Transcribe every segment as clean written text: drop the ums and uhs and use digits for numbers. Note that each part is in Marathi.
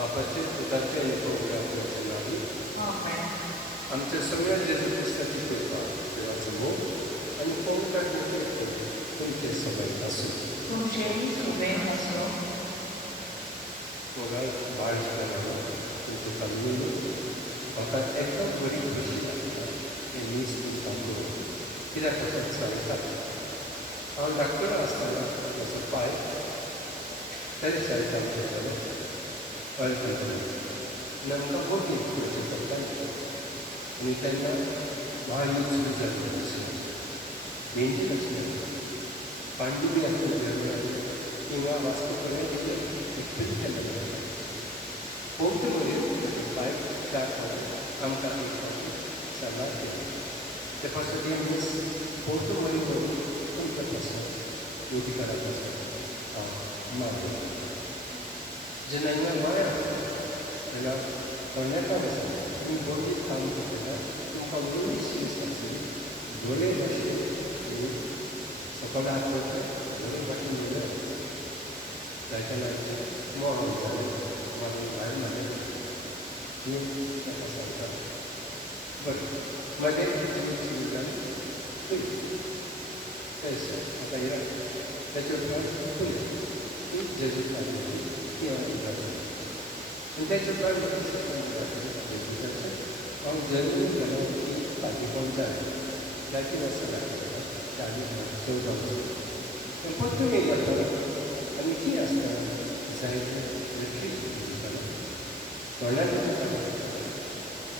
बापाचे पुताचे आणि पौराचे नावी आमच्या सगळ्या जेजुरीसाठी कृपा देवाचं मोग आणि पौराचे तुमचे सगळे असो बघा बाळ झाला तुमचे तांदूळ म्हाका एका बरी कशी लागता हे मीच तांदूळ कित्याक तसोच सांगतात हांव धाकटो आसतना म्हजो पाय तेच शाळेंत वयतालो नंतर खूब करचें पडटालें आनी तेन्ना महायुद्ध सुरू जाल्लें आशिल्लें मेंढी कशी पांडुरी आसली किंवा वाचपापर्यंत एकटूच केलें खूब बरें पाय चार आमकां सल्ला ते पासून एक दीस खूब बरी तुमच्या पासून उदी काडप आसा मागो जेन्ना हिंगा गोंय तेन्ना कर्नाटकान आसा तुमी बरी काम करता तुमकां बरी शीस आसली बरे भाशेन सकाळी हात करता बरे भाशेन दिलें जायतेना मोग जालें मागीर भायर मारलें ताका सांगता बरें मागीर आता या त्याच्या जेजू आणि त्याच्या हांव जरूर पाठीकोण जाय जायती वर्सां लागता 40 वर्सां पूण परतून एक करतलो आनी कितें आसता जायते रिट्रीट करतलो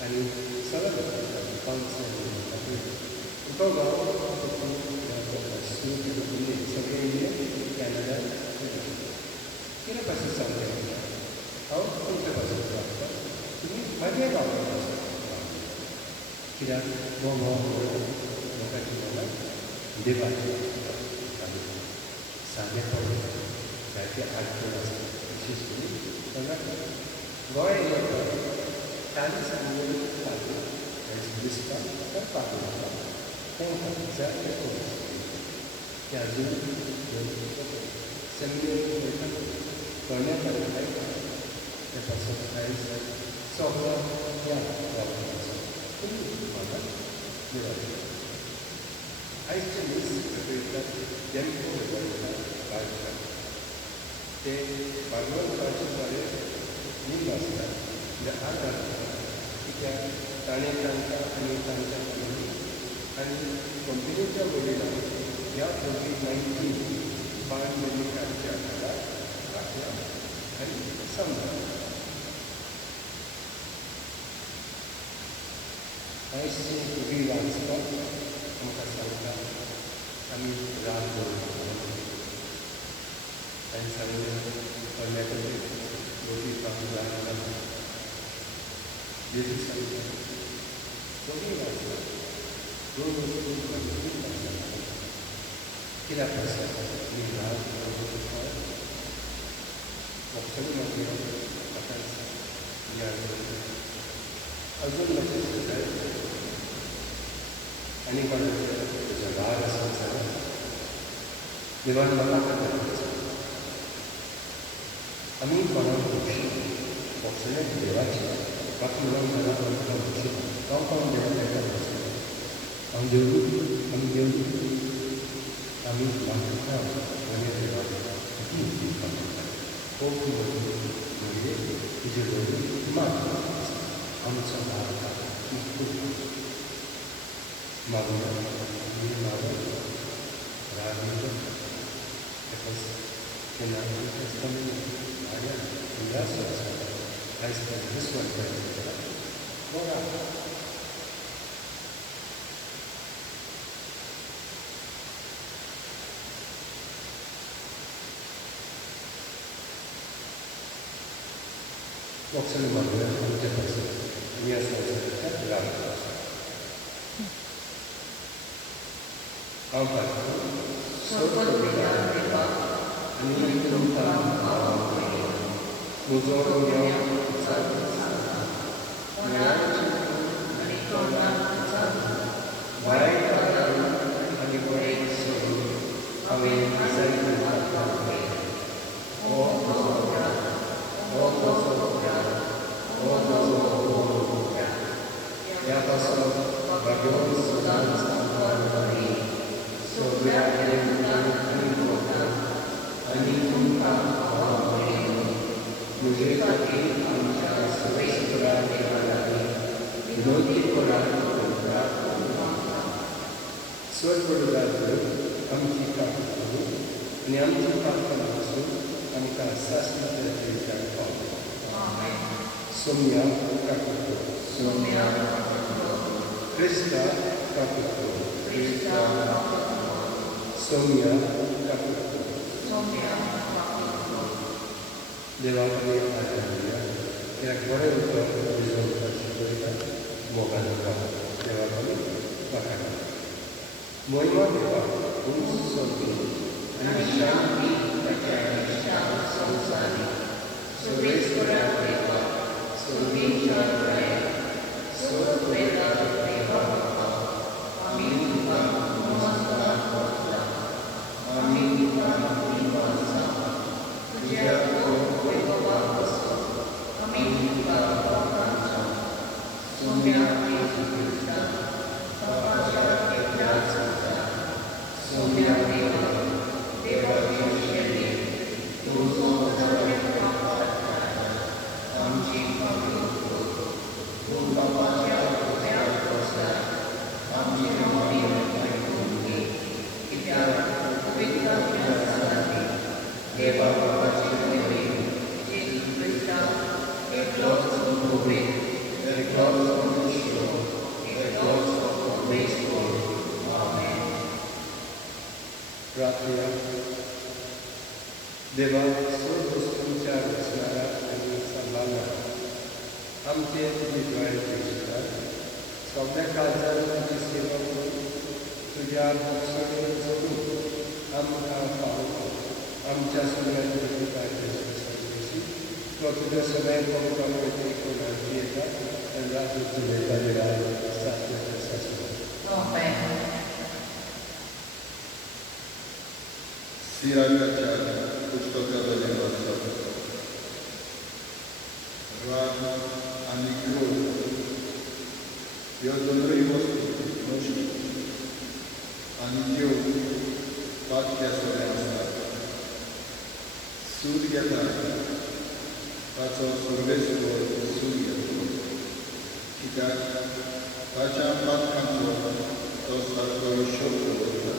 आनी सगळं तो गांव सगळे इंडिया कॅनडा कितें पासून सांगलें हांव तुमच्या पासून वागता तुमी म्हाज्या गांवांत पासून कित्याक हो लोकांची मनां देवाची सादें पडलें जायते आडखळ आसता विशेश करून कर्नाटक गोंय येता तांणी सांगलें पासून दिसता तर पासून तांकां जायते की अजून संगीत करण्यात आलेलं आहे त्यापासून आयज सगळा या गांवांचो तुम्ही म्हाका मिळाले आयजचे दीस सगळ्यात जन्म काडटा ते भागवताचे बरे नीट आसता म्हणजे आदार कित्याक ताणें तांकां आनी तांच्या आनी कंपनीच्या वडिलांक ह्या कोविड-19 पांडमिकाच्या काळात राखला आणि समजावलं आयजची पिढी वाचपाक आमकां सांगता आमी राग दवरनाका तांणी सांगलें पडल्या कडेन दोगी पावसां जाय जेजू सांगता दोगी वाचता दोन वस्तू कित्याक आसा आमी राग दवरपाक वखदां मागीर म्हाका याद अजून मातशें जाय आनी कोणाचें जगार आसत जाल्यार देवान म्हाका करपाचो आमी कोणाक वखदां देवाची म्हाका म्हणून मला हांव कोण देवा मेळटा हांव देवूं आमी देवूं आमी म्हाका आनी देवा खूब म्हणजे तुजे लोक मात आमचो भारत खूब मागून मागून राग केन्ना आनी उल्हास आयज दीस वयता वखदां मागून आमच्या पासून मी आसा राग हांव आनी तुमकां म्हजो वायट आनी बरें सोडून हांवें जाय हो कसो यापासून भगवंत सुदांचा सगळ्या आणि तुमका मुझे पती आमच्या सर्वेश्वरा देवालाही विनोदी स्वर्गराज आमची प्रार्थना आणि आमची प्रार्थना असून आमकां शास्त्राचे विचार पावले सोम्या काकुतो सोम्या क्रिस्ता काकुतो क्रिस्ता सोम्या काकुतो सोम्या काकुतो देवाकडे आराधना कित्याक बरें उतर रिजल्ट करता मोगान देवाकडे वाखाणा महिमा देवा उंच सोबी आणि शांती ताच्या संसारी सर्वेश्वरा देवा सर्वेश्वर सर्ववेदा देवा आम्ही तुका नमस्कार करता आम्ही तुका महिमा तुझ्या वैभवाक असो आम्ही तुका वखाणा सोम्या येशू ख्रिस्ता पापाच्या देवळात सोम्या देवा देवाचे शरीर तू सोबतर्फे आमची तू बापाच्या हृदयात बसला आमची मागणी ऐकून घे कित्याक पवित्र ग्रंथामध्ये देवा बापाची देवी येशू ख्रिस्ता एकलोच उभे एकलोच मनुष्य एकलोच परमेश्वर आमेन. प्रार्थना देवा सर्व वस्तूंच्या रचणारा आणि सांभाळणारा आमचे तुझी द्वारे दिसतात सगळ्या काळजात तुझी सेवा करून तुझ्या भक्षण जगून आमकां पावतो आमच्या सगळ्या प्रतिकाशी किंवा तुझ्या सगळ्या पवित्रांमध्ये कोणाची येतात त्यांना तुझे बलिदान सात्विक सिराकाच्या पुस्तकावरील वाचन राग आणि क्रोध ह्यो दोनूय वस्तू नश्ट आणि त्यो वाक्यासोबत आसतात. सूड घेता ताचो सर्वेस्वर सूड घेतलो कित्याक ताच्या पातकांचो तो सारको शोध दवरता.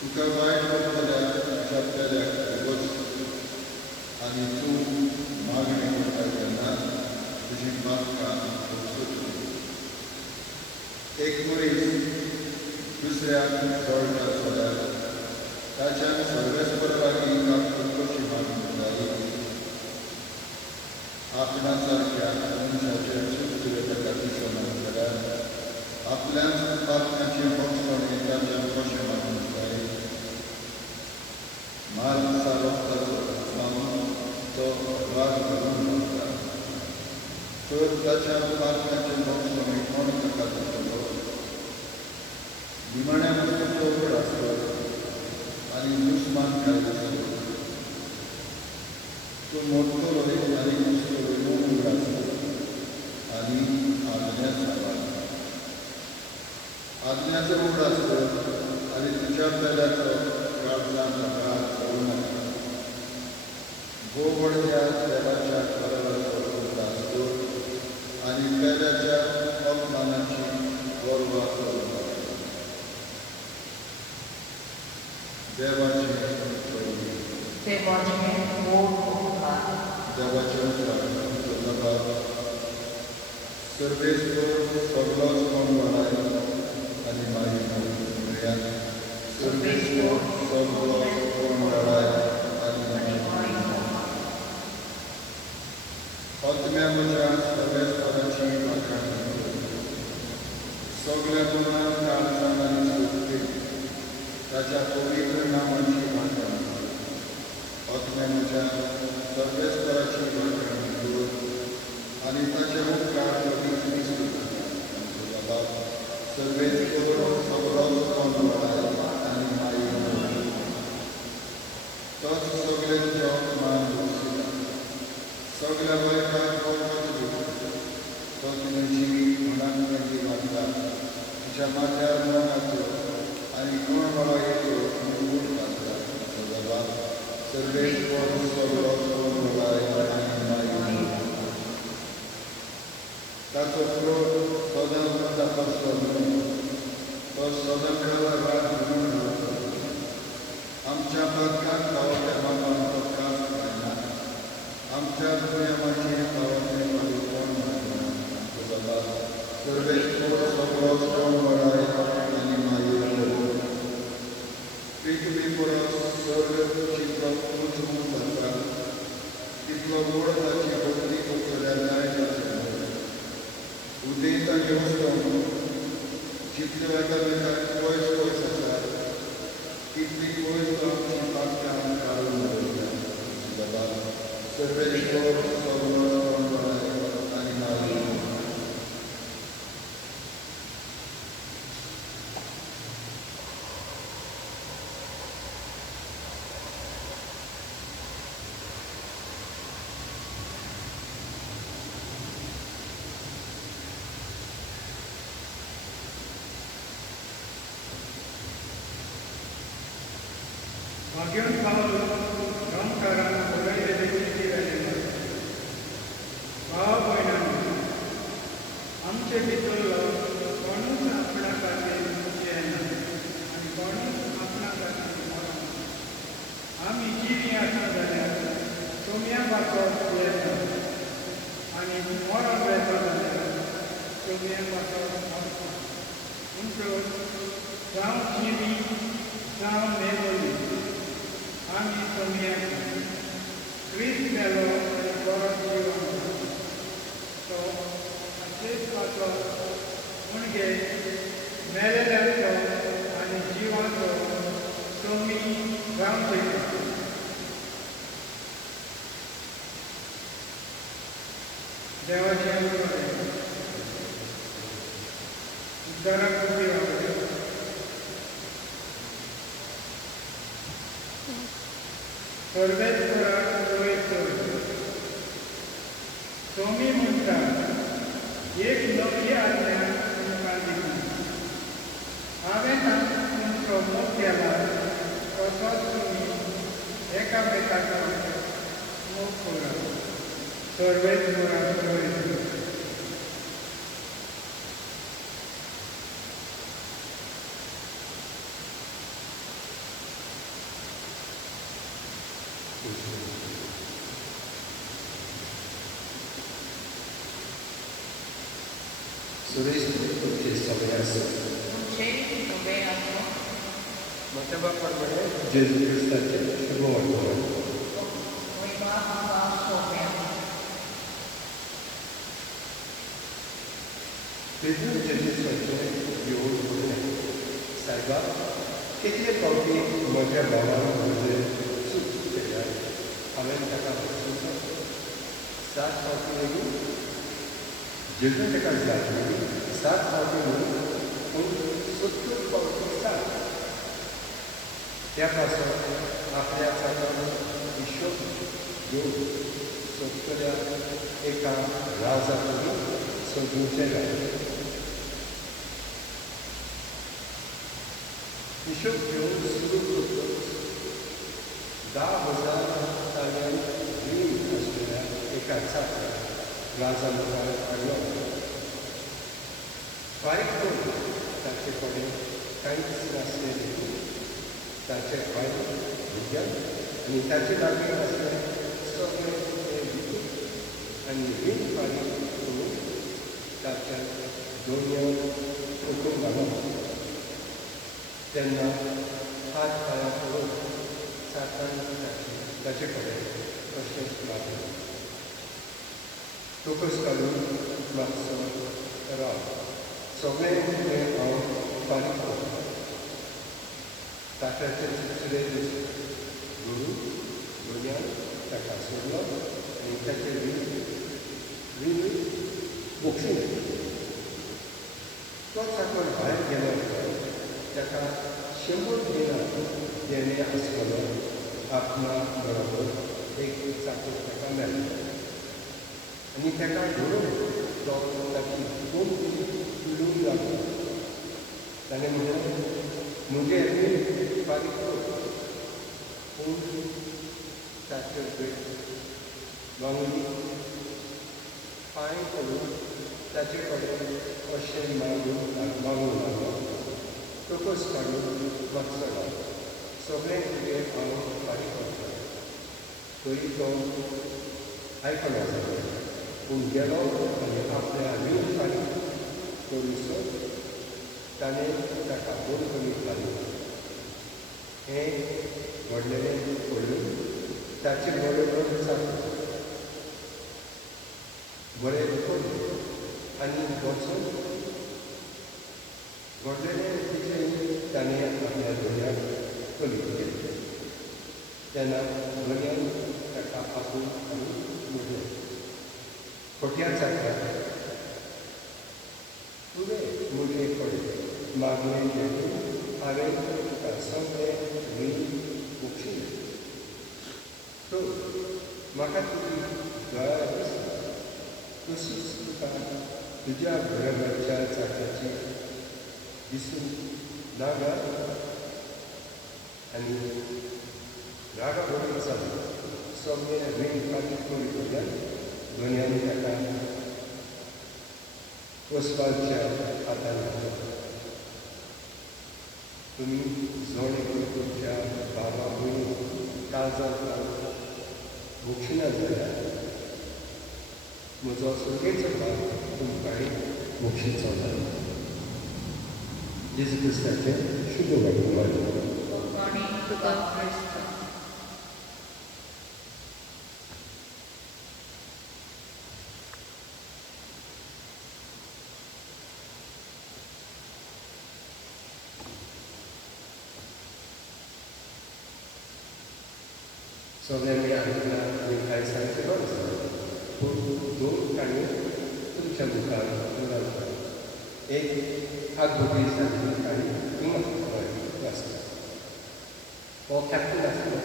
तुका वायट करतल्या तुज्या पेल्याक वच आनी तूं मागणी करता तेन्ना तुजी पातकां सोदता. एक मनीस दुसऱ्याक जोडटा जाल्यार ताच्यान सर्वेस्पर लागीं कशी मागणी जाय. आपणा सारक्या मनशाचें चूक तुवें ताका दिसना जाल्यार आपल्याच पातकांचें भक्षण ताच्यान कशें मागूंक जाय. मार्ग सारस्ताचो मागून तो राग करून मागता तर ताच्या पातकांचें भक्षण कोण ताका दितलो. निमाण्या वस्तूंचो वड आसलो आनी दुस्मान काय आसलो. तो मोडटलो आनी दुसरो मोड आसलो आनी आज्ञा सांबाळ. आज्ञाचो वड आसलो आनी तुज्या पेल्याचो काळजांत भार करूं नाका. गोवडच्या देवाच्या कराराचो वड आसलो आनी पेल्याच्या अपमानाची गोरवां करूं नाका. देवाचें सर्वेस्वर सगळोच कोण वळाय आनी मागीर सर्वेस्वर सगळोच कोण वळाय आनी आत्म्या म्हज्या सर्वेस्वराची वाखाण सगळ्या गुणां काळजान आनी सुखी ताच्या पवित्र नामाची वाखाण आत्म्या म्हज्या सर्वेस्वराची वाखाण कर आनी ताचे उपकार सर्वेस्वर सगळोच कोण वळाय आनी मागीर तोच सगळे जग मान दवरता. सगळ्या बायकांक तो तुवें जिवीत आमच्या माथ्यार मनाचो आनी गुणबळायेचो मूळ घातला सदांचा सर्वेश्वर सगळो गुणबळाय आनी मागीर ताचो क्रोध सदां तपासलो तो सदां मेळ्ळा रात म्हणून आमच्या भाग्याक गांवच्या मागान तो त्रास जायना आमच्या दुयेमाची गांवांतली मागीर कोण जायना सदां सर्वेश्वर सगळो गुणबळाय आनी मागीर पृथ्वी परस सर्व जितलो उंच जाता तितलो गोड ताची भक्ती करतल्या जाय उदेत आनी वस्तून जितल्यो एकामेकाक पयस पयस आसात तितली पयस आमची पात्रां काडून दवरल्या बाबा सर्वेश्वर सगळो गुणबळाय आनी मागीर Bagian Paulo, Ram Karan, Mulai dari Sisi Raja, Bawa Poinan, आमचे भितर कोणूच आपणा खातीर येना आनी कोणूच आपणा खातीर मरना आमी जिवी आसा जाल्यार सोम्या बाटोक येता आनी मरण वेता जाल्यार सोम्या बाटोक मरता म्हणटच जावं जिवी जावं मेलोली आमी सोम्या क्रिस्त मेलो आनी परत जिवन तो अशेंच वाचो म्हणजे मेलेल्याचो आनी जिवाचो सोमी जावं शकता देवाचें उद्दाराक उबी रावले सर्वेश्वराक पळयत सोमी म्हणटा एक नवी आज्ञा तुमकां दिली हांवें तुमचो मोग केला तसोच तुमी एकामेकाचो मोग करात सर्वेश्वराक पळयत सुरेश तुमचे सगळे असो मतबाप्रमाणे जेजू क्रिस्ताचे शुभ वर्तमान तेजू जेजूसाचे येवून पडले सायबा कितले फावटी म्हज्या भावान म्हजें चूक केल्यार हांवें ताका वचूंक 7 फावटी लेगीत जेजू ताका जातली 7 फावटी म्हणून पूण 70 फावटी 7 त्या पासून आपल्या चाकान हिशोब घेवन सोदतल्या एका राजाकडून सोदूंचे जाय हिशोब घेवन सुरू करतकच 10,000 ताल्यांत रीण आशिल्ल्या एका चाकाक राजा मुखार हाडलो फारीक करून ताचे कडेन कांयच नासलेले ताचे बायल भुरग्यां आनी ताचे लागीं आसले सगळे ते विकून आनी रीण फारीक करून ताच्या दोनयान ओकून घालप तेन्ना हात पांयां पडून चाकान ताचे कडेन तशेंच लागलें तोकस घालून मातसो राव सगळें कितें हांव फारीक करतां ताकाचे चिचरे गुरू दोनयान ताका सोडलो आनी ताचे रीण बोक्षून तो चाकर भायर गेलो ताका 100 दिनार देणे आसतलो आपणा बरोबर एक चाकर ताका मेळ्ळो आनी ताका धरून तो ताची 2 पिळूंक लागलो ताणें म्हणलें मुगे मी बारीक पूण ताचे वांगडी पांय करून ताचे कडेन अशें मागून लागलो तोकूच काडून वचचो ना सगळें तुजें हांव बारीक करता तरी तो आयकना जालो पूण गेलो आनी आपल्या वीण फारीक करूसर ताणें ताका बोड करीत घालून हें व्हडलेलें पळोवन ताचे बरोबर जाता बरें करून आनी वचून व्हडलेलें तिचें ताणें आपल्या भुरग्याक करीत गेलें तेन्ना भुरग्यान ताका आपूण आनी म्हणलें खोट्या जाग्यार तुवें मुगे कडेन मागणें घेवन हांवें तुका सगळें रीण उखशिलें सो म्हाका तुजी दया दिसता तशीच तुका तुज्या बरोबरच्या जाग्याची दिसून नागा आनी रागा बरोबर जालें सगळें रीण फारीक करून गेल्यान दोनयांनी ताका वचपाच्या हातान घातलो तुमी जोडे तुमच्या बाबा भयणी काळजांत मुक्षिना जाल्यार म्हजो सुरकेचो भाव तुमकांय मुक्षीचो जालो जेजू क्रिस्ताचें शुभ वर्तमान आणि तुका क्रिस्त सगळ्यांनी आयकलां आनी कांय सांगचें ना पूण दोन काणी तुमच्या मुखार घालता एक आगोटी सारकी काणी तुमकां वाचता हो कॅप्टन आसलो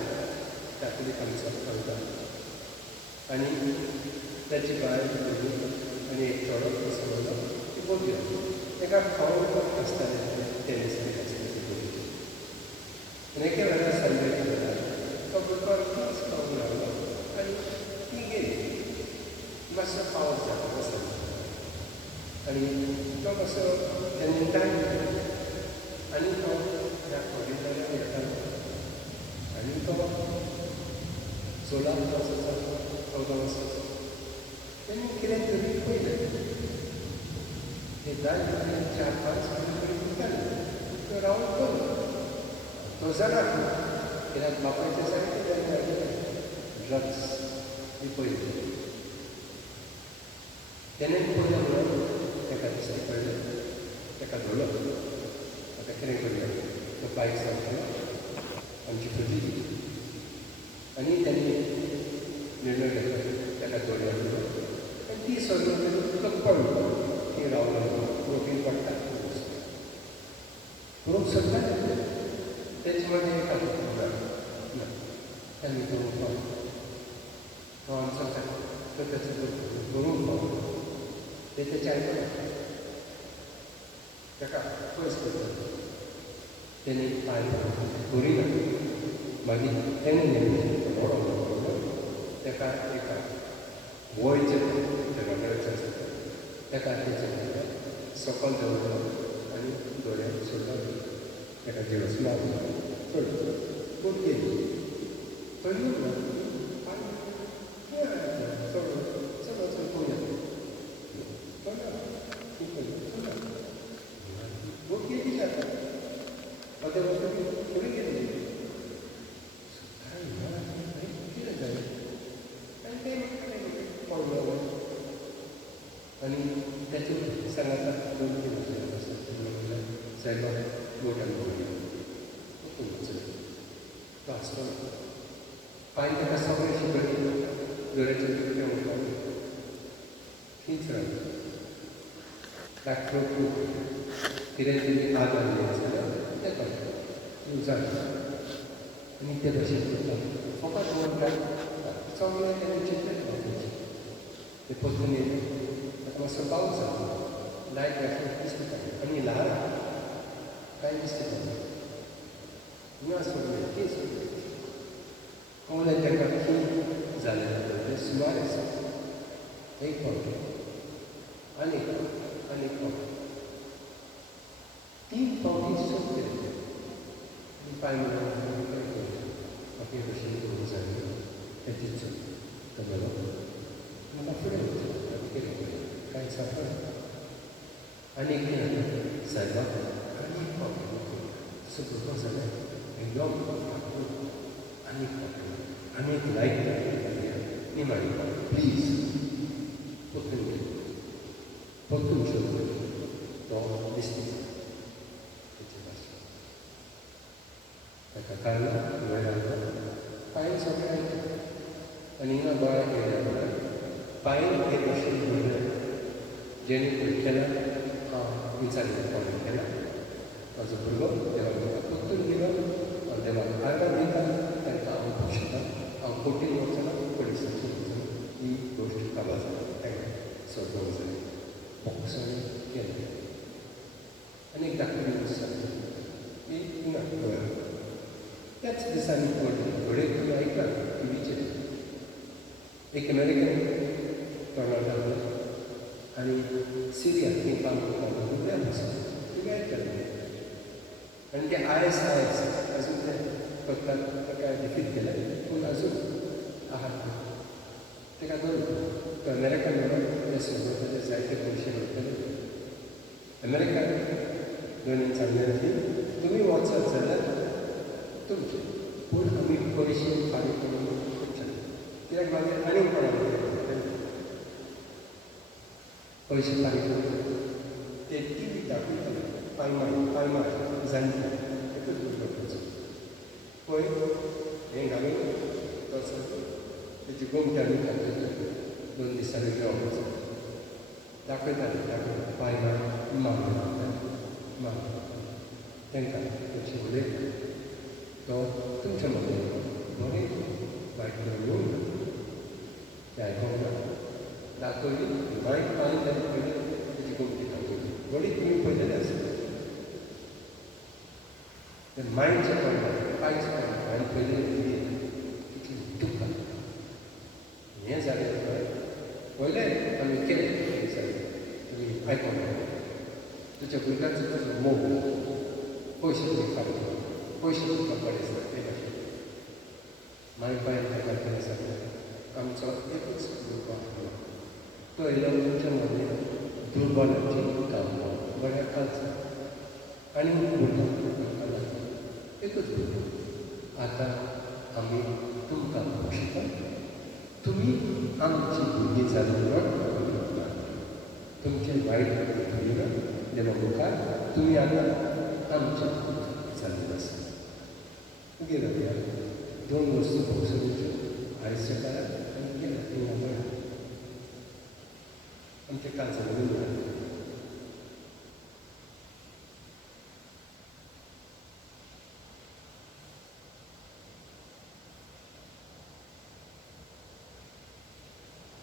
कॅथलीक आमचो कळटा आनी ताची बायल आनी एक चोडो बसलो ती बोलली ताका खावप आसतालें टेनीस बी आसतालें आनी एके वेळार संडे तो भुरगो खंयच खावंक लागलो आनी ती गेली मातसो पावस जालो वचून आनी तो मातसो तेन्ना टायम आनी तो ह्या कॉरिडोरान येतालो आनी तो चोलाक वचत चौदा वचत तेन्ना कितें तरी पयलें ते दाय 4-5 कडेन उरताले तो रावून पळयलो तो जाणा कित्याक बापायचें सारकें जालें ड्रग्स बी पळयलें तेणें पळयलें म्हणून ताका दिश्टी पडलें ताका धरलो आतां कितें करया तो बायक सांगलो आमची खंयची आनी ताणें निर्णय घेतलो ताका दवरलो आनी ती सगळी कपड ती रावलो प्रोटीन पडटा करूंक सोदता तेच मध्ये एक ना त्यांनी करूंक पावलो तो आमचो तो तेचो करूंक पावलो ते तेचे आयकना ताका पयस करता तेणी पांय करिना मागीर तेन्ना व्हडलो ताका एका वयचे देवाकडे आसता ताका तेचे सकयल दवरलो आनी दोळ्याक सोडलो ताका जिवस मारलो चड पूण गेली पळयलो ना चड चड वचून पळोवया बूक गेली जाता आतां वचून फुडें गेली कितें जालें आनी तें पळयलो आनी ताचे सांगाता दोन सायबा गोट्यान पळयलो तो आसलो पांय ताका सगळें शिकयलें गळ्याचें कितें वचपाक खींच रावलो ताका कितें तरी आग आसलें जाल्यार तें कळटा ती उजाडटा आनी ते भशेन करता फकत वचपाक सगळें तेणें चिंतलें ते पोत्तून येयलें ताका मातसो पावस जालो लायट घातली दिसता आनी ल्हान काय दिसते सोडले की सोडले कोणाला त्या की झाले सुमारे एक पावटी अनेक पावटी 3 पावटी सोडले पाय आपली कशी झाली त्याचीच तर मला पुढे काय सापड अनेक साहेबा अनेक पावटी सगळं झालं एकदम अनेक लाईक निमाडी प्लीज पकडून शकतो तो दिसतो त्याच्या काळाला वेळाला पायन सगळं आणि ना बाळा गेल्या पायन हे मशीन घेणं जेणेकरून त्याला विचारलं पाणी केला माझं बरोबर त्याला पकडून गेलं आणि त्याला आर्डर दिला त्यांना आवडू शकतात खोटी वर्षाला पोलिसांची ही गोष्ट कामाचा सोडवून झाली पावसाने केलं अनेक दाखवली की पुन्हा त्याच दिवसांनी थोडे तुम्ही ऐकला टी व्हीचे एक अमेरिकन कर्नाटक आणि सिरिया हे काम करतात तुम्ही ऐकलं आणि ते IS अजून ते काय डिफीट केलं पण अजून आहात ते काय करू तर अमेरिका त्या सोबत जायचे पैसे होते अमेरिका दोन्ही चांगले तुम्ही व्हॉट्सअप झालं तुमचे पण आम्ही पैसे पाणी करून खूप छान तिला माझे अनेक पैसे पाणी करून ते टी व्ही दाखवतात पायमाय जाणते एकच गोष्ट होय हे घालून तसं त्याची गोमट्याने टाकतात 2 दिवसांनी जेव्हा दाखवतात पायमाय माग त्यांना त्याची उल्लेख तो तुमच्यामध्ये बरे वाईट येऊन त्या ऐकून दाखवली वाईट पाणी त्याने पहिले त्याची गोमटी दाखवली वडील तुम्ही पहिले असेल तर माइंडचं पण पायचं पण आणि पहिले तिथली दुःख हे झाले पहिले आम्ही केले तुम्ही ऐकून तुझ्या गुंडाचं तुझं मोह पैसे तुम्ही काढतो पैसे तुमचा पडायचं ते कसे माय पाय तयार करण्यासाठी आमचा एकच ग्रुप आहे तो याला तुमच्यामध्ये दुर्बलाची काम बऱ्या कालचा आणि बोलला एकच बोलतो आता आम्ही तुमका बघू शकता तुम्ही आमची बुद्धी चालवणार तुमचे वाईट देवा तुम्ही आता आमच्या चालत असाल गेलं या 2 वस्तू पोहोचवण्याच्या आयुष्य करा आणि गेलं ते आमच्या कालचं बघून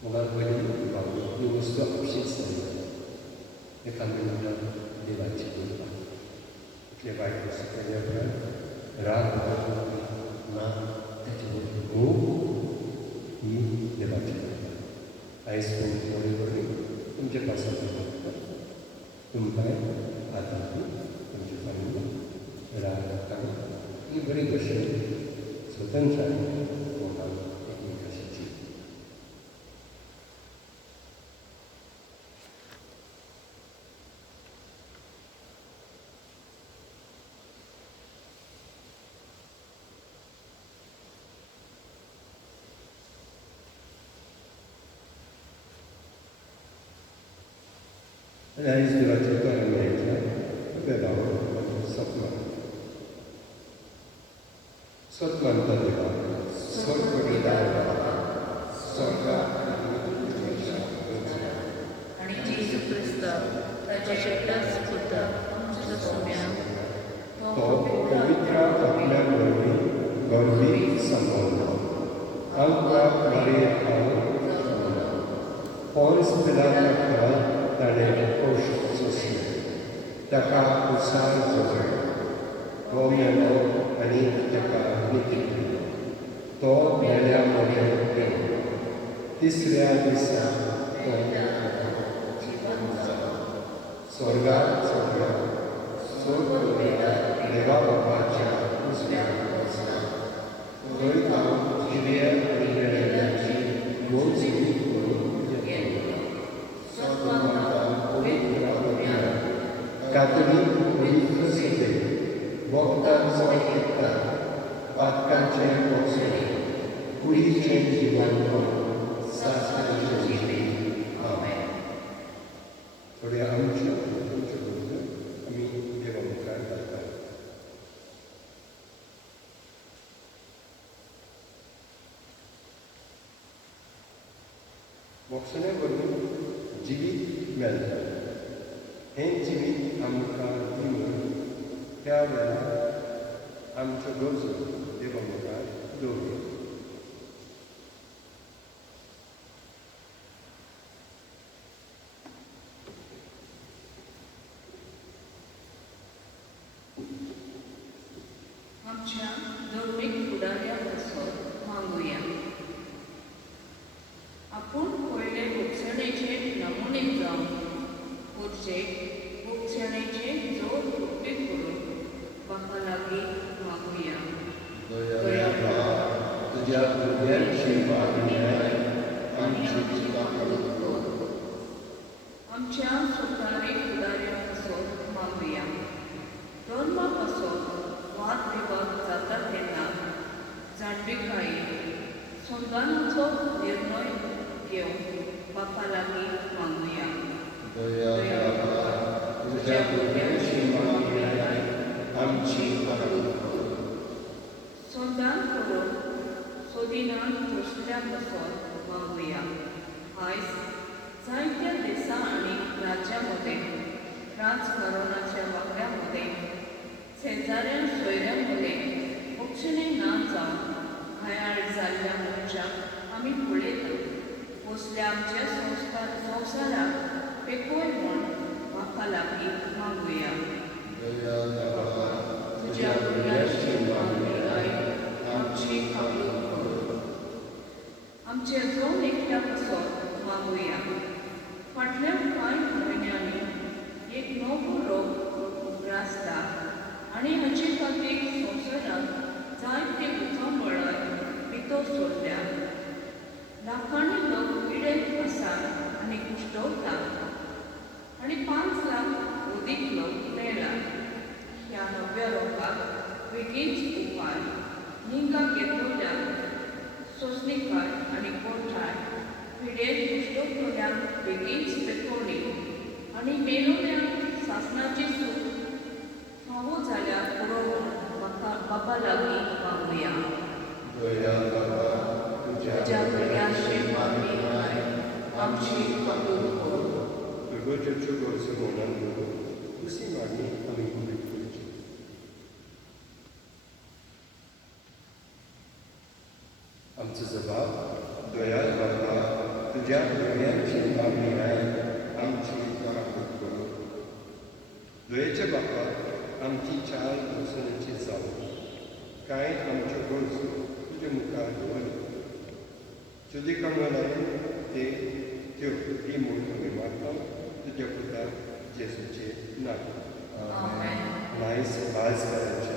मुलात पहिले बाबू ही वस्तू अपेक्षित नाही एखाद्या देवाची बोलवा कुठल्या वाईट वस्तू केल्यामुळे राग ना त्याच्यावर हो ही देवाची आईस पोळीवरही तुमच्या पासात तुमकाय आता तुमच्या पाणी राग करताना ही बरी गोष्ट स्वतंत्र आहे एकमेकाशी आणि आईच देवाच्या कारण घ्यायच्या वेदावर सत्मानता देवा आणि जेजू ख्रिस्त त्याच्या पुत्र तो पवित्र आत्म्यावरवी गौरवी संबंध अल्पात Maria Pons Pilato ताणे कोश सोसले ताका उत्साह जोडले तो मेलो आनी ताका न्हिदी तो मेल्या मोगे देव तिसऱ्या दिसा तो स्वर्गात चडलो देवा बापाच्या उजव्याक बसला थंय हांव जिवे आनी मेल्यांची मोजणी करून येतलो पवित्र आत्म्यान कातडीक पवित्र सभेक वखदांचो कित्ता पातकांचे पोसणे कुडीचें जिवन करून सासणाचें जिवीत आमेन. थोडे आमचे आमी देवा मुखार घालतात. वखदां करून जिवीत मेळटा. हें जिवीत आमकां दिवन त्या वेळार आमच्यो गरजो देवा मुखार दवरप. आमच्या धर्मीक फुडाऱ्या पासून मागुया. आपूण पयले भोगसणेचे नमुने जावन पुढचे भोगसणेचे जोर कृपी करून बापा लागीं मागुया. तुज्या भुरग्यांची मागणी आमची आमच्या स्वतारी फुडाऱ्या पासून मागुया. धर्मा पासून वाद विवाद जाता तेन्ना जाणविकायेन संधानाचो निर्णय घेवन बापा लागीं मागुया. तुज्या भुरग्यांची मागणी आमची संधान करून सोदिनान पोसल्या पासून मागुया. आयज जायत्या देशां आनी राज्यां मदें राजकारणाच्या वांगड्या मदें शेजाऱ्या सोयऱ्यां मदें मोक्षणें ना जावन घायाळ जाल्ल्या मनशाक आमी पळयता. पोसल्या आमच्या संवसाराक पेकोय म्हूण बापा लागीं मागुया. तुज्या भुरग्यांची मागणी आमची काबूल कर. आमच्या दोन एकट्या पासून मागुया. फाटल्या कांय म्हयन्यांनी एक नवो रोग उगरासता आनी हाचे खातीर संवसारांत जायते उचंबळाय भितर सोडल्या. लाखांनी लोक पिडेत आसात आनी कुश्टवता आनी 5 लाख अदीक लोक मेला. ह्या नव्या रोगाक बेगीनच उपाय निगा घेतलेल्या सोंसणीकार आनी कोठार पिडेत कुश्टवतल्यांक बेगीनच पेकोवणी आनी मेलोल्यांक शासनाची सूट फावो जाल्यार पुरोवन बापा लागीं मागुया. तुज्या भुरग्यांची मागणी आमची काबूल कर. गरजेच्यो गरजो मनान दवरून दुसरी मागणी आमी पुरी करची. आमचो जबाब दयाळ बाबा तुज्या भुरग्यांची मागणी आमची काबूल कर. दयेच्या बापाक आमची चाल वचनाची जावं कांय आमच्यो गरजो तुज्या मुखार दवर. तुजे कमलाय त्यो ही म्हूण आमी मागता तुज्या पुता जेसूचे नांव. नायस बाजकारांचे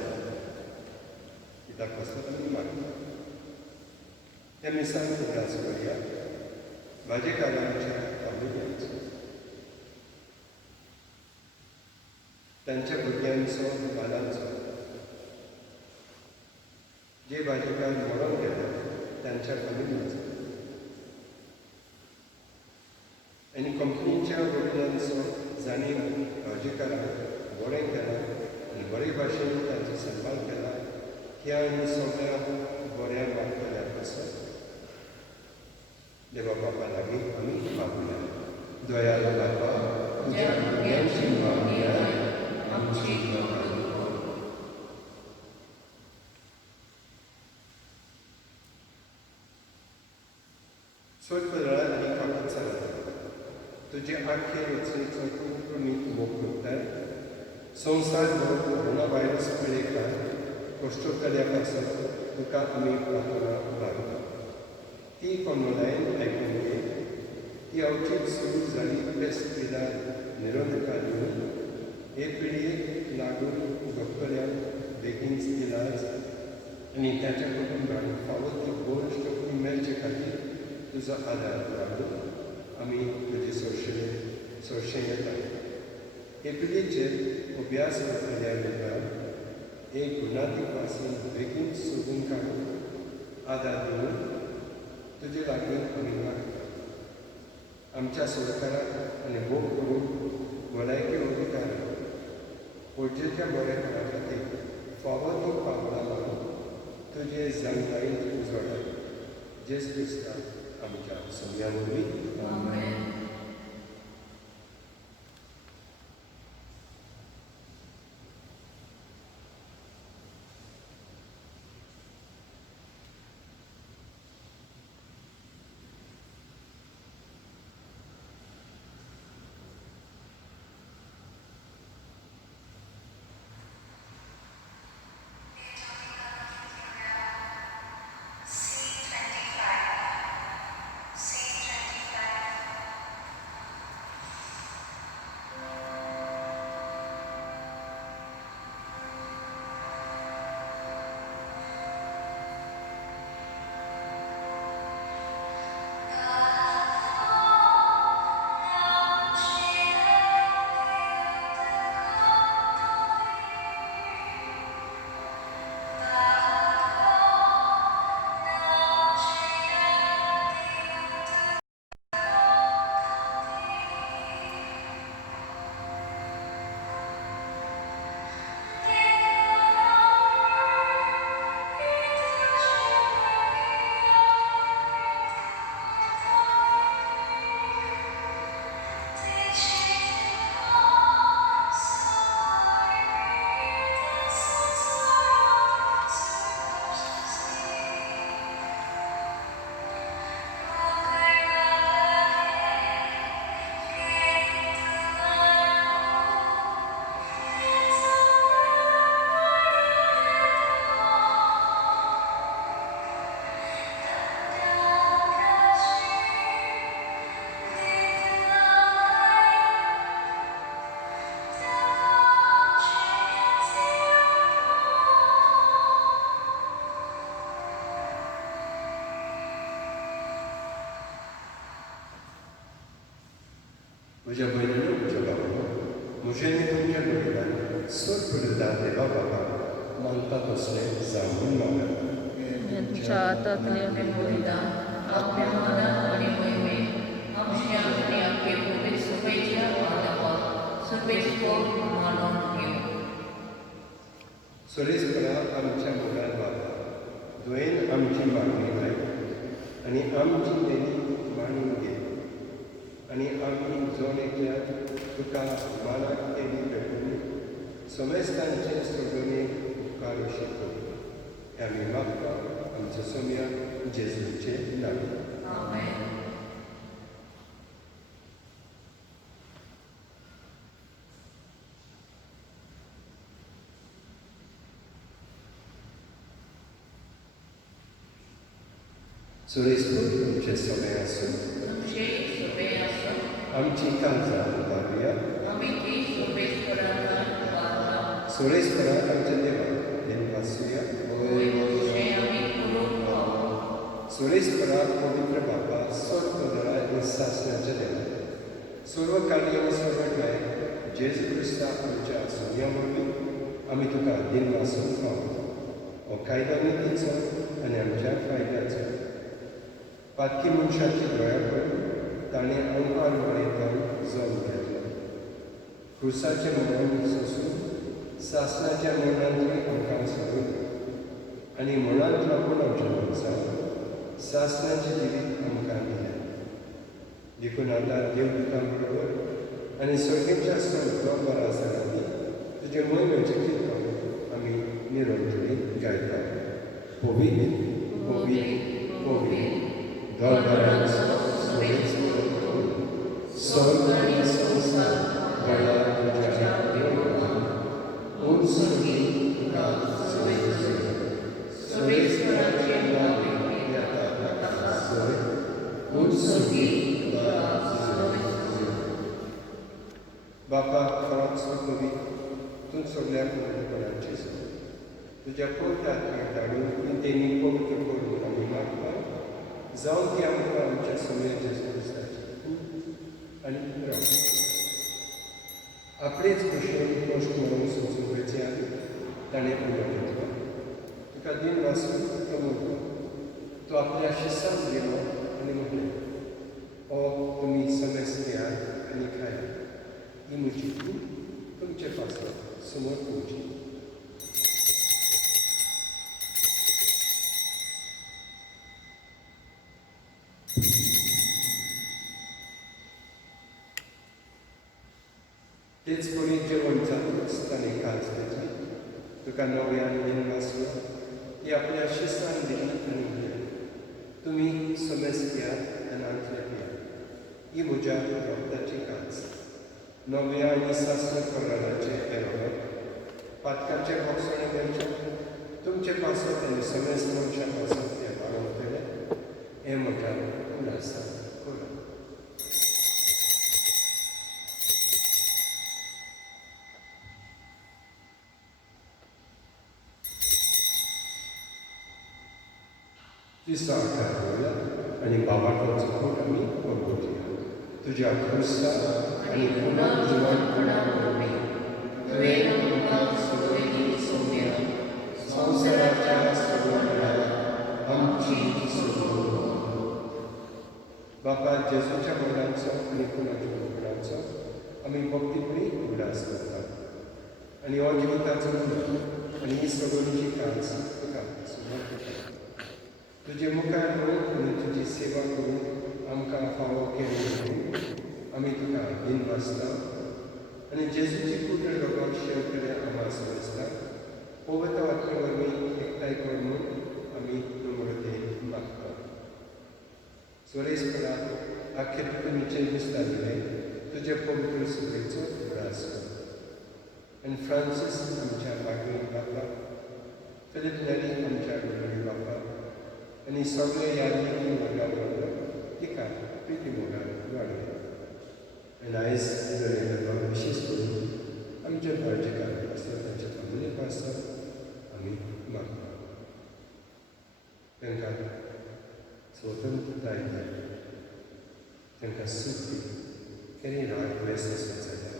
कित्याक पासून आमी मागता. त्या मिसान उदास करुया भाजीकारांच्या फामिल्यांचो तांच्या भुरग्यांचो बालांचो जे भाजीकार मरण गेले तांच्या फामिल्यांचो आनी कंपनीच्या भुरग्यांचो जाणी भाजीकारांक बरें केलां आनी बरे भाशेन तांचो सांबाळ केला ह्या आमी सगळ्यांक बऱ्या वागतल्या पासून देवा बापा लागीं आमी मागुया. दयाळ बापा तुज्या भुरग्यांची मागणी आमची काबूल कर. सोदपदळा आनी काकूत चलता तुजे आखेर वचून तुमी मोग करतात. संवसार कोरोना व्हायरस पिळेकार कश्टोतल्यापासून तुका आमी प्रार्थना मागता. ती कोणालायन आयकून घे. ती अवचीत सुरू जाली पेस्त इलाज निरोधका दिवन हे पिळयेक लागून भोगतल्यांक बेगीनच इलाज आनी ताच्या कुटुंबाक फावो ती गोश्ट कोणी मेळचे खातीर तुजो आदार मागून आमी तुजे सोर्शें येता. हे पिळयेचेर अभ्यास करतल्या लोकांक एक गुणाती पासून बेगीन सोदून काडून आदार दिवन तुजे लागीं आमी मागता. आमच्या सरकाराक आनी भोग करून भलायकी अधिकाराक पोरजेच्या बरेपणा खातीर फावो ती पावलां मारून तुजे जाणटायेंत उजवाडात. जेस क्रिस्तांव आमच्या सगळ्या वरवीं आमेन. म्हज्या भयणीनो म्हज्या बाबांनो, म्हजें तुमच्या बळीदान सर बलिदान देवा बाबा मानता तसलें जावून मागता. तुमच्या हातांतलें बलिदान आपल्या मनात आणि मोहिमेत आमच्या आणि आपले पवित्र सभेच्या वादावर सभेचो मानून घेऊ. सोरेस्परा आमच्या मुखार बाबा दुयेन आमची मागणी लाय आनी आमची देणी मानून घे आनी आमी जोनेच्या तुका मानाक केली भेटून समेस्तांचे सोडून उपकार शिकू. आमी मागता आमच्या सोम्या जेजूचे नांवान. आमेन. सोरेस्पूर तुमचे सगळे आसूं तुमचे सभे आसूं आमची कांजा उबारुया. आमी ती सोबेस्परांत वारता. सोरेस्परा आमच्या देवा देनवासुया. तुझे आमी करून पावू. सोरेस्परा पवित्र बाबा स्वर्गदरा आनी सासणाच्या देवा सर्व कार्य आनी सर्व न्याय जेजू क्रिस्ता आमच्या सोन्या वरवीं आमी तुका दिनवासून पावता. हो कायदो नितीचो आनी आमच्या फायद्याचो. पातकी मनशाची दोळ्या पडून ताणें अंगार वळयतान जल्म घेतलो. क्रुसाचें मरण सोंसून सासणाच्या मरणांतली आमकां सोडून आनी मरणांत लागून आमच्या मनशाक सासणाचें जिवीत आमकां दिलें. देखून आतां देव तुका बरोबर आनी सर्गेच्या स्वर्ग बरा सरांनी तुजे मोहिमेचे कीर्तन आमी निरंतरी गायता. पवित्र पवित्र पवित्र दरबाराचो स्वर्ग आनी संवसार बळा तुज्या देवळांत फराक सोडवी तूं सगळ्याक मदतपणाची सो तुज्या पवित्र आत्म्याक धाडून तेणी पवित्र करून आमी मागता जावं ती आमकां आमच्या समोर जेजू क्रिस्ताची आनी राव आपलेच भशेन गोश्ट म्हणून सोंसुपाची आनी ताणें पुरो घेतलो तुका दिन वाचून तो म्हणलो तो आपल्या शिस्सांक गेलो आनी म्हणलें ओ तुमी समेस्त घेयात आनी खायात ही म्हजी कूड तुमचे पासो समोर तुमची तेच कोणी जेवण जातूच ताणें कांच घेतली तुका नव्यान दिन वाचलो ती आपल्या शिस्तान दिली आनी म्हणलें तुमी समेस्त घेयात आनी आंतले पियात ही म्हज्या रगताची कांच नव्या आनी सासण कोरालाचे एरोवप पातकाचे बोगसणे करचे तुमचे पासत आनी समेस्त मनशा पासत ते पाळोवन केले हें म्हज्या उलासा कोरा तिसरा आठवडा आनी बाबाकडचो खूट आमी परगोवया तुज्या क्रिस्ता आनी पुनर्जीवनपणान उबी तुवें आमकां सगळी सोम्या संवसाराच्या सगळ्या आमची सुख बापा जेजूच्या बोलांचो आनी पुनर्जीवनपणाचो आमी भक्तीपुरी उगडास करतात आनी हो जिविताचो आनी ही सगळीची कांच तुका समर्पित तुजे मुखार करून आनी तुजी सेवा करून आमकां फावो केली आमी तुका दिन वाचता आनी जेजूची पुत्र लोकांक शेव केले आम्हा समजता पवित्र आत्मे वरवीं एकठांय कर म्हूण आमी नम्रते मागता सुरेशपणा आख्खे तुमीचे दिसता दिले तुजे पवित्र सुरेचो उडास कर आनी फ्रांसीस आमच्या पाटणी बापा फिलीप नॅरी आमच्या गडोळी बापा आनी सगळे यादगी वर्गां बरोबर तिका प्रिती मोगान वाडय आनी आयज जर विशेष करून आमच्या भार्जेकार आसता तांच्या फॅमिली आसता आमी मागता तांकां स्वतंत्रताय जाय तांकां सूख दी केन्ना राग वेस जाल्यार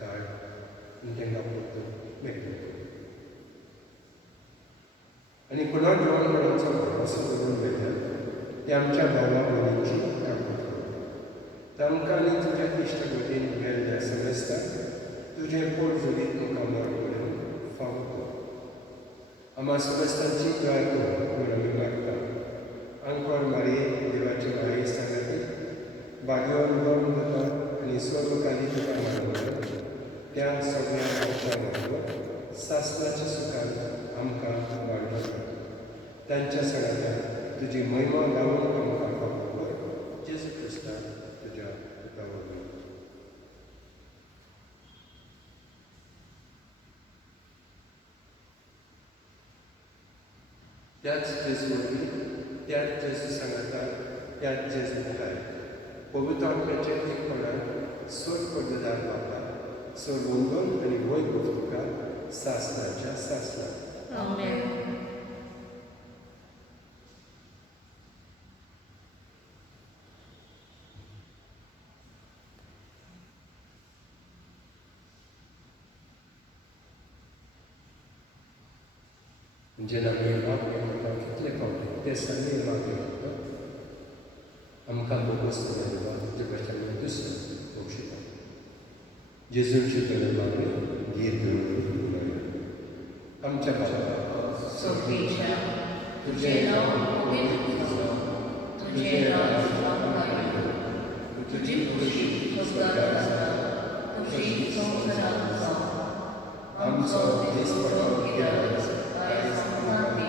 काड आनी तांकां परतून मेळटलो आनी पुनर्जीवनपणाचो भरोसो करून घेतात ते आमच्या भावा भयणींची काकूट तांकां आनी तुज्या इश्टगतीन मेळ्ळ्या समजता तुजें पोट जोडीत तुका मरण फावो कर आम्हा समस्तांची जाय कर म्हूण आमी मागता आंकोर मारये देवाचे माये सांगाती बागेवर गम जाता आनी स्वर्गकाली तुका मानवता त्या सगळ्या आमच्या बरोबर सासणाच्या सुखान आमकां वाडोवप तांच्या सणांत तुजी महिमा लावून आमकां फावो कर जेजू क्रिस्ता तुज्या पुता वरवीं त्याच जेजू वरवीं त्याच जेजू सांगाता त्याच जेजू मुखार पवित्र आत्म्याचे एकपणान स्वर्ग पडदार बापा सर्वोंगम आनी वैभव तुका सासणाच्या सासणात Amen. जेन्ना आमी मागणी म्हणटा कितले फावटी ते सगळे मागणी म्हणटा आमकां बोगस करता जगाच्या दुसऱ्या बक्षिता जेजूची कडेन मागणी गीत घेवन आमच्या बाबा सोफीच्या तुझे नाव पवित्र जावं, तुझे राज पावोवं, तुझी खुशी स्वर्गांत आसता तशी संवसारांत जावं. आमचो दिसपटो कित्याक आयज आमकां दी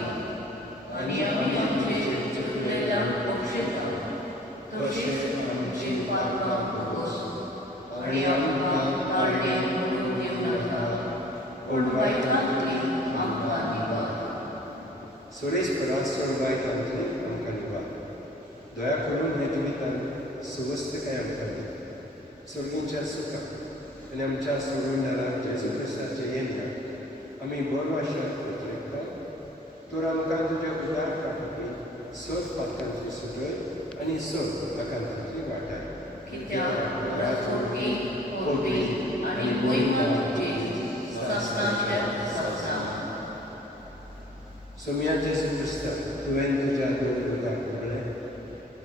आनी आमी आमचे चुकलेल्यांक बक्षिता तशेंच आमची पातकां भोगोस आनी आमकां आडण्यान मोडून दिवं नाका पूण वायटांतली आमकां निवार. सुरेश परासर वायट आमचे आमकां निवार दया करून हे जिवितांत सुवस्थकाय आमकां दी सर्गींच्या सुखाक आनी आमच्या सोडूनदाराक जेजू क्रिस्ताचें येण्याक आमी बरो आशात करता तर आमकां तुज्या उदारता खातीर सोद पात्रांची सुटय आनी सोद आकांतांची वाटाय कित्याक राजवटी कोरबी आनी मोहिमा तुजी ससनाच्या ससा सोम्या जेजू क्रिस्ता तुवें तुज्या दोन उदार म्हणलें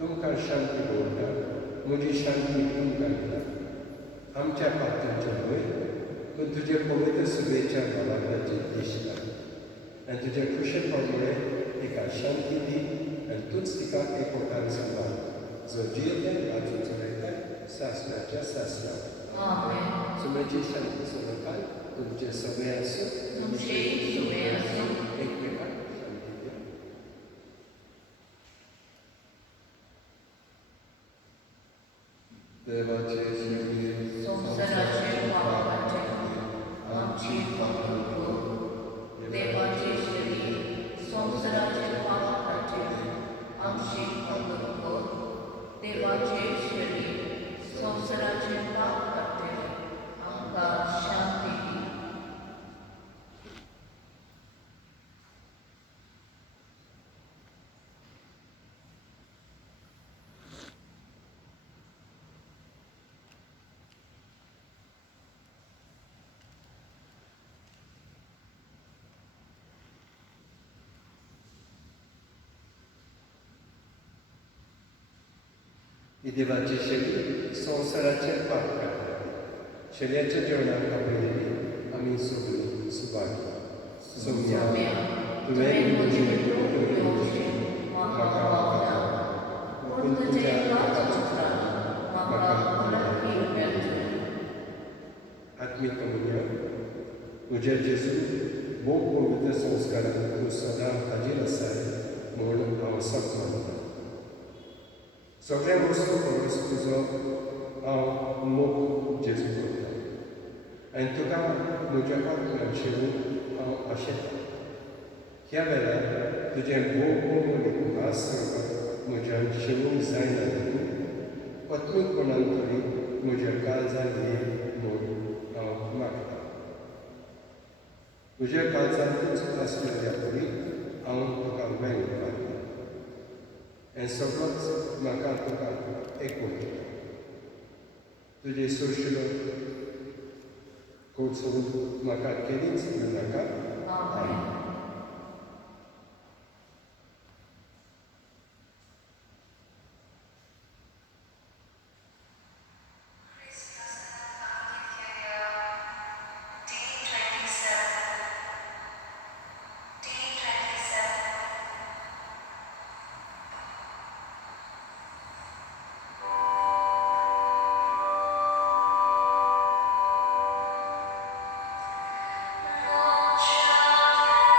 तुमकां शांती दवरता म्हजी शांती तुमकां दिता आमच्या पात्रांचे न्हय पूण तुजे पवित्र सुबेच्या भावाची दिसता आनी तुज्या खुशेपणामुळे तिका शांती दी आनी तूंच तिका एकवटान सांबाळ जो जियेता वाचून चलयता सासणाच्या सासणा आमेन सुमेची शांती सोदकाल तुमचे सगळे आसूं तुमचे सुबे आसूं एकमेकांक शांती दिया देवाचे शिवली संसाराचे पापाचे आमची पकड देवाचे शरीर संसाराचे पापाचे आमची पकड देवाचे शरीर संसाराचे पापाचे आमकां शांती दी ही देवाची शैली संवसाराचेर पाप काडटा शेल्याच्या जेवणाक आपयलेली आमी सगळीं सुभाग सोम्या तुवें म्हजी म्हाका वावता पूण तुज्या म्हाका आत्मीक कमुनियन म्हज्या जेजू भोव पवित्र संस्कारान तूं सदां हाजीर आसाय म्हूण हांव सत मानता सगळ्या वस्तू परस तुजो हांव मोग जेजू करता आनी तुका म्हज्या पात्रान शिवूंक हांव आशेता ह्या वेळार तुजें भोव भास सांगपाक म्हज्यान शिवूंक जायना देखून पत्नीपणान तरी म्हज्या काळजान ये म्हूण हांव मागतां तुज्या काळजांतूच आसलेल्या परी हांव तुका वेंग मारता हें सगळोच म्हाका तुका एकवट तुजे सुशिलो कोसोवन म्हाका केलीच नाका आमेन Lord,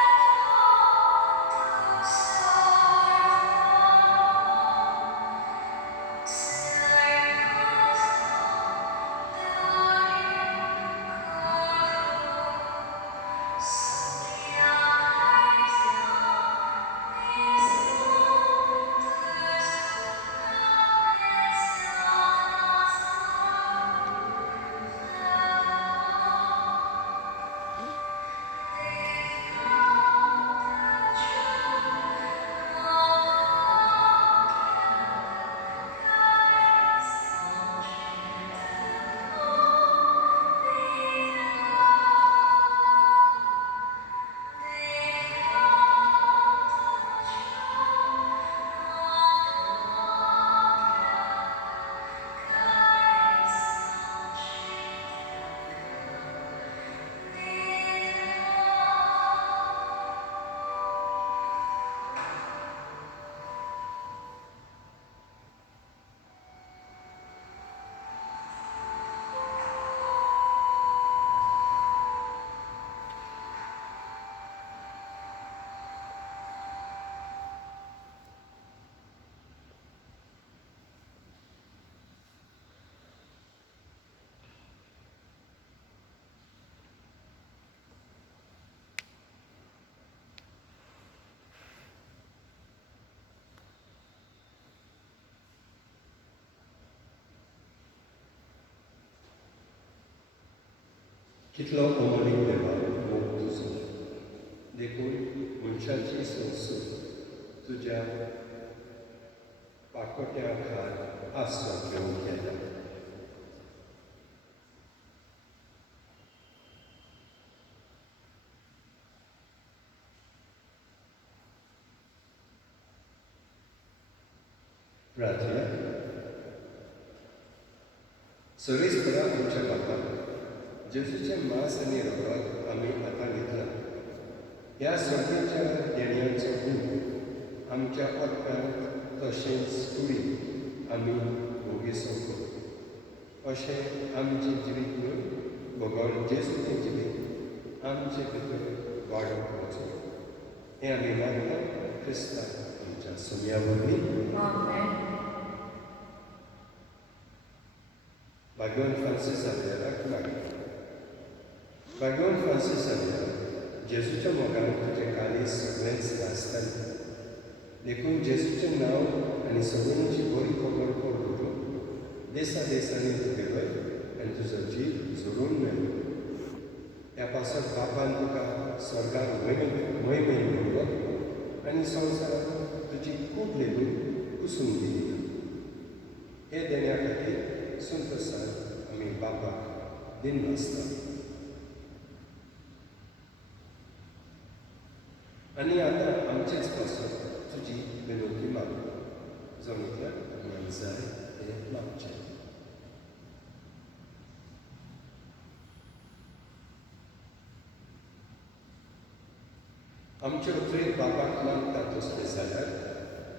कितलो अमोलीक देवा मोग तुजो देखून मनशाची संस्कृत तुज्या पाकोट्या खाल आस्वाद घेवन केला. प्रार्थना. सर्वेस्परा आमच्या बापाक जेजूचे मास आनी रगत आमी आतां घेतला. ह्या सर्तीच्या देणयांचो खूब आमच्या ओतप्यांक तशेंच कुडींत आमी भोगेसो करूं. अशें आमचें जिवीत न्हू भगवान जेजूचें जिवीत आमचे भितर वाडत वचूं हें आमी मागता क्रिस्तांव आमच्या सुमया वरवीं. आमेन. भाग्यवान फ्रांसीस जावेराक मागता. भाग्यवान फ्रांसीस जावेराक जेजूच्या मोगान तुजें कालीस सगळेंच नासतालें. देखून जेजूचें नांव आनी सगळ्यांची बरी खबर करून देसा देसांनी तुगे वय आनी तुजो जीव जोडून मेळ्ळो. ह्या पासत बापान तुका स्वर्गाक मोहिमेन व्हरलो आनी संवसारांत तुजी खूब लेगून कुसून दिली. हे देण्या खातीर संतोशान आमी बापाक दिन नासता. आनी आतां आमचेच पासून तुजी विनोवणी मागता. जमतल्यार आमकां जाय तें मागचें. आमचे उतरेक बापाक मागता तसलें जाल्यार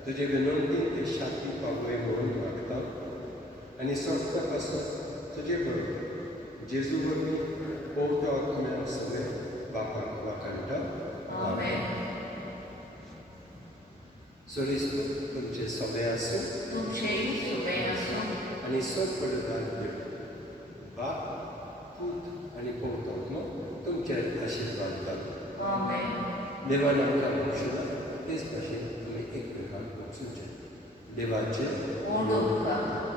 तुजे विनंती ते शांती पावय म्हणून मागता आनी सोंपता पासत तुजे बरोबर जेजू वरवीं पवित्र आत्म्यान सगळें बापाक वाखाणटा. आमेन. सोलिस्पूत तुमचे सोबे आसूं तुमचेही सुबे आसूं. आनी सोद पडदान देव बाप पूत आनी पवित्र आत्मो तुमचेर आशिर्वाद घालता. आमेन. देवान आमकां बक्षिलां तेच भाशेन तुमी एकमेकांक बक्षुचें. देवाचें ओडोका.